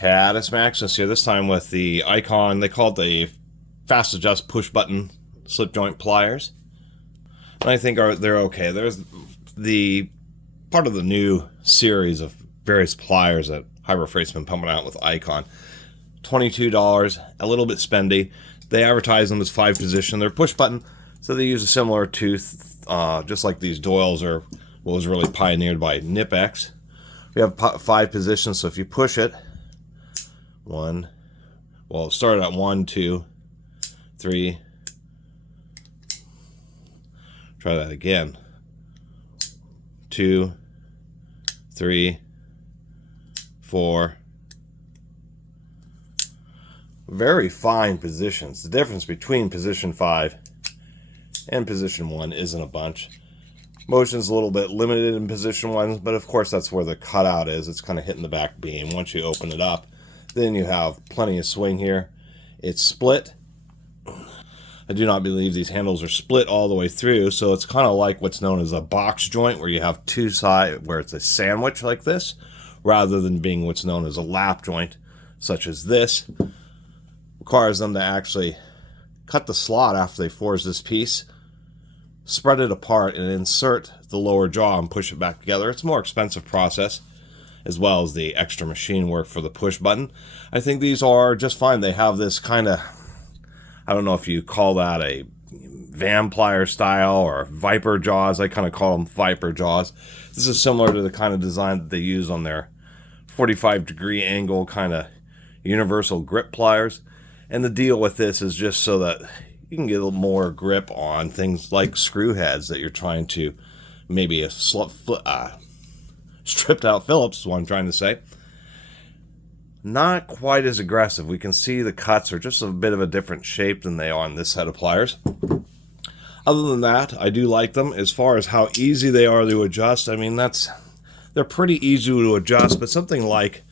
Catus Maximus here, this time with the Icon. They call it the Fast Adjust Push Button Slip Joint Pliers. And I think they're okay. There's the part of the new series of various pliers that Harbor Freight's been pumping out with Icon. $22, a little bit spendy. They advertise them as 5-position. They're push button, so they use a similar tooth, just like these Doyles are what was really pioneered by Nip-X. We have 5 positions, so if you push it, it started at 1, 2, 3. Try that again. 2, 3, 4. Very fine positions. The difference between position 5 and position 1 isn't a bunch. Motion's a little bit limited in position 1, but of course that's where the cutout is. It's kind of hitting the back beam. Once you open it up, then you have plenty of swing here. It's split. I do not believe these handles are split all the way through, so it's kind of like what's known as a box joint, where you have two sides, where it's a sandwich like this, rather than being what's known as a lap joint, such as this. Requires them to actually cut the slot after they forge this piece, spread it apart, and insert the lower jaw and push it back together. It's a more expensive process, as well as the extra machine work for the push button. I think these are just fine. They have this kind of, I don't know if you call that a Van plier style or Viper jaws. I kind of call them Viper jaws. This is similar to the kind of design that they use on their 45-degree angle kind of universal grip pliers. And the deal with this is just so that you can get a little more grip on things like screw heads that you're trying to, maybe a stripped out Phillips is what I'm trying to say. Not quite as aggressive. We can see the cuts are just a bit of a different shape than they are on this set of pliers. Other than that, I do like them. As far as how easy they are to adjust, I mean, they're pretty easy to adjust, but something like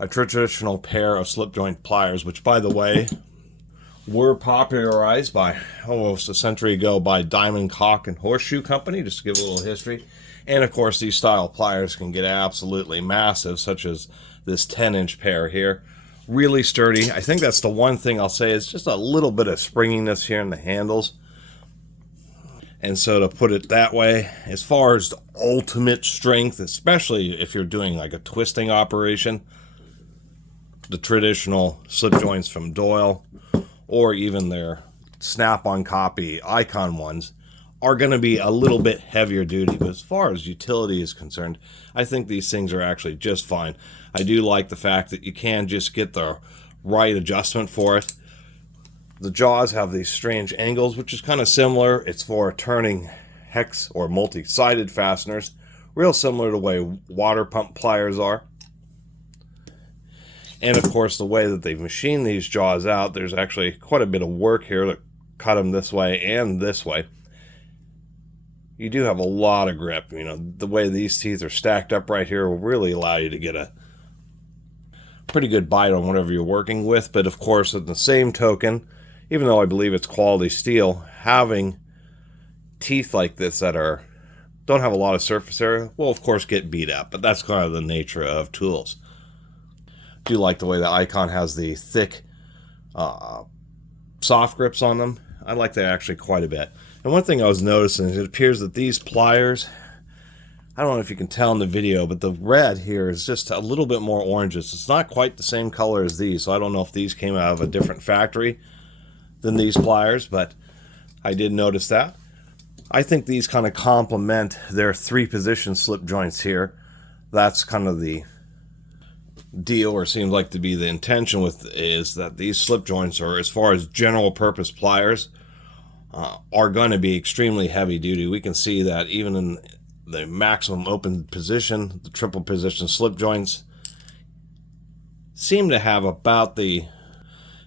a traditional pair of slip joint pliers, which, by the way, were popularized by almost a century ago by Diamond, Cock, and Horseshoe Company, just to give a little history. And, of course, these style pliers can get absolutely massive, such as this 10-inch pair here. Really sturdy. I think that's the one thing I'll say is just a little bit of springiness here in the handles. And so to put it that way, as far as the ultimate strength, especially if you're doing like a twisting operation, the traditional slip joints from Doyle, or even their snap-on copy Icon ones, are going to be a little bit heavier duty. But as far as utility is concerned, I think these things are actually just fine. I do like the fact that you can just get the right adjustment for it. The jaws have these strange angles, which is kind of similar. It's for turning hex or multi-sided fasteners, real similar to the way water pump pliers are. And of course, the way that they've machined these jaws out, there's actually quite a bit of work here to cut them this way and this way. You do have a lot of grip. You know, the way these teeth are stacked up right here will really allow you to get a pretty good bite on whatever you're working with. But of course, at the same token, even though I believe it's quality steel, having teeth like this that don't have a lot of surface area will of course get beat up. But that's kind of the nature of tools. I do like the way the Icon has the thick soft grips on them. I like that actually quite a bit. And one thing I was noticing is it appears that these pliers, I don't know if you can tell in the video, but the red here is just a little bit more oranges. It's not quite the same color as these, so I don't know if these came out of a different factory than these pliers, but I did notice that. I think these kind of complement their 3-position slip joints here. That's kind of the deal, or seems like to be the intention with, is that these slip joints are, as far as general purpose pliers, are going to be extremely heavy duty. We can see that even in the maximum open position, the triple position slip joints seem to have about the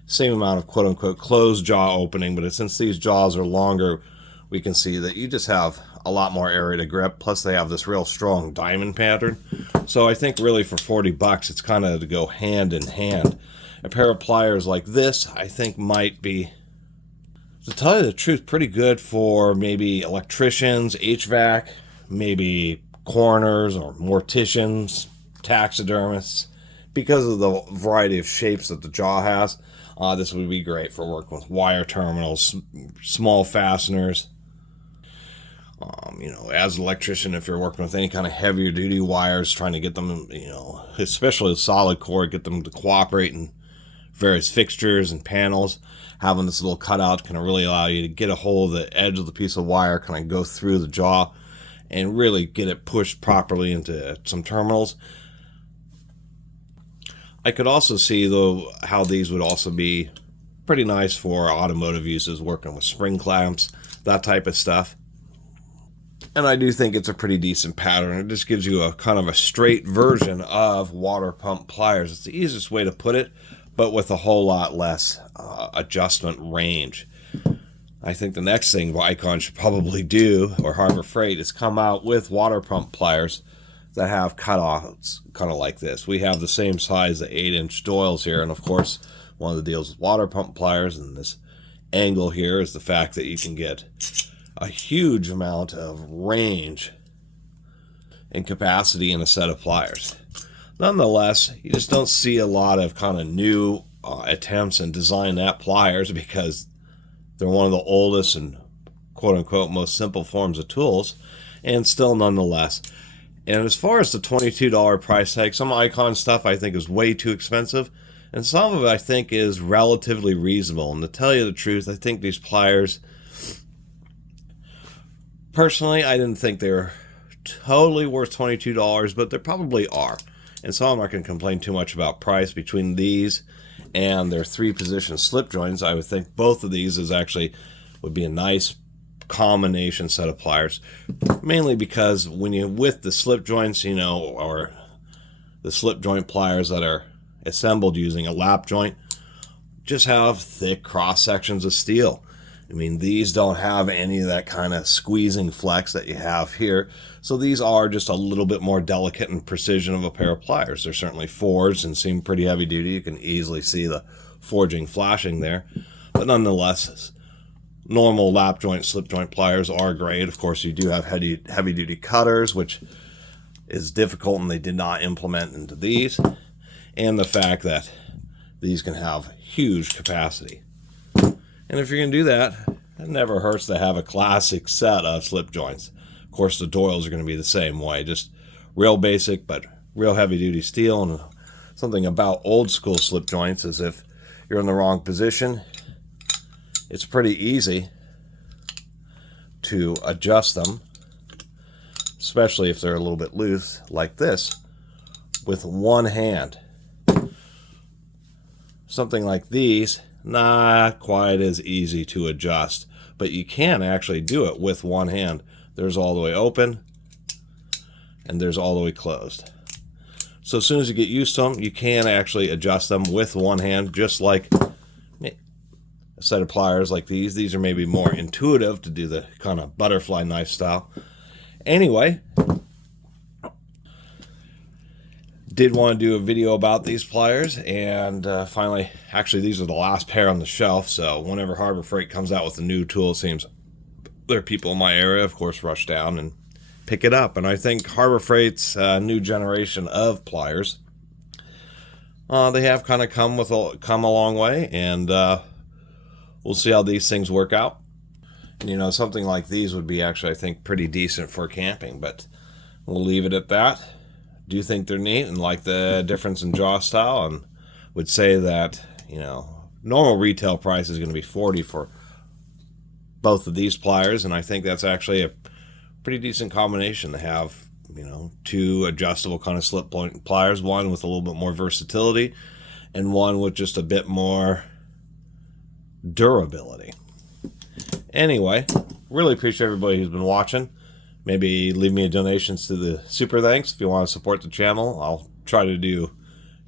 same amount of quote-unquote closed jaw opening, but since these jaws are longer, we can see that you just have a lot more area to grip, plus they have this real strong diamond pattern. So I think really for 40 bucks, it's kind of to go hand in hand. A pair of pliers like this, I think might be, to tell you the truth, pretty good for maybe electricians, HVAC, maybe coroners or morticians, taxidermists, because of the variety of shapes that the jaw has, this would be great for working with wire terminals, small fasteners. As an electrician, if you're working with any kind of heavier duty wires, trying to get them, especially solid core, get them to cooperate in various fixtures and panels, having this little cutout can really allow you to get a hold of the edge of the piece of wire, kind of go through the jaw and really get it pushed properly into some terminals. I could also see, though, how these would also be pretty nice for automotive uses, working with spring clamps, that type of stuff. And I do think it's a pretty decent pattern. It just gives you a kind of a straight version of water pump pliers. It's the easiest way to put it, but with a whole lot less adjustment range. I think the next thing Vicon should probably do, or Harbor Freight, is come out with water pump pliers that have cutoffs kind of like this. We have the same size, the 8-inch Doyles here, and of course, one of the deals with water pump pliers and this angle here is the fact that you can get a huge amount of range and capacity in a set of pliers. Nonetheless, you just don't see a lot of kind of new attempts in design that pliers, because they're one of the oldest and quote-unquote most simple forms of tools, and still nonetheless. And as far as the $22 price tag, some Icon stuff I think is way too expensive, and some of it I think is relatively reasonable. And to tell you the truth, I think these pliers, personally, I didn't think they were totally worth $22, but they probably are. And so I'm not going to complain too much about price. Between these and their 3-position slip joints, I would think both of these would be a nice combination set of pliers, mainly because when you with the slip joints, or the slip joint pliers that are assembled using a lap joint, just have thick cross sections of steel. I mean, these don't have any of that kind of squeezing flex that you have here. So these are just a little bit more delicate in precision of a pair of pliers. They're certainly forged and seem pretty heavy duty. You can easily see the forging flashing there. But nonetheless, normal lap joint, slip joint pliers are great. Of course, you do have heavy duty cutters, which is difficult, and they did not implement into these. And the fact that these can have huge capacity. And if you're going to do that, it never hurts to have a classic set of slip joints. Of course, the Doyles are going to be the same way, just real basic, but real heavy-duty steel. And something about old-school slip joints is if you're in the wrong position, it's pretty easy to adjust them, especially if they're a little bit loose, like this, with one hand. Something like these, not quite as easy to adjust, but you can actually do it with one hand. There's all the way open, and there's all the way closed. So as soon as you get used to them, you can actually adjust them with one hand, just like a set of pliers like these. These are maybe more intuitive to do the kind of butterfly knife style. Anyway, did want to do a video about these pliers, and finally, actually these are the last pair on the shelf, so whenever Harbor Freight comes out with a new tool, it seems there are people in my area, of course, rush down and pick it up. And I think Harbor Freight's new generation of pliers, they have kind of come a long way, and we'll see how these things work out. And, something like these would be actually, I think, pretty decent for camping, but we'll leave it at that. Do think they're neat and like the difference in jaw style, and would say that, normal retail price is going to be $40 for both of these pliers, and I think that's actually a pretty decent combination to have, two adjustable kind of slip point pliers, one with a little bit more versatility and one with just a bit more durability. Anyway, really appreciate everybody who's been watching. Maybe leave me donations to the Super Thanks if you want to support the channel. I'll try to do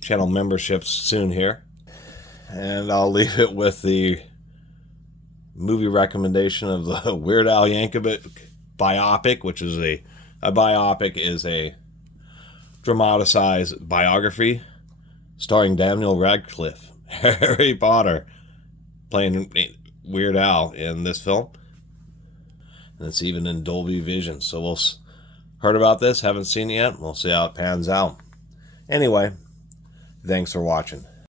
channel memberships soon here. And I'll leave it with the movie recommendation of the Weird Al Yankovic biopic, which is a biopic is a dramatized biography starring Daniel Radcliffe, Harry Potter, playing Weird Al in this film. And it's even in Dolby Vision. So we'll heard about this, haven't seen it yet. We'll see how it pans out. Anyway, Thanks for watching.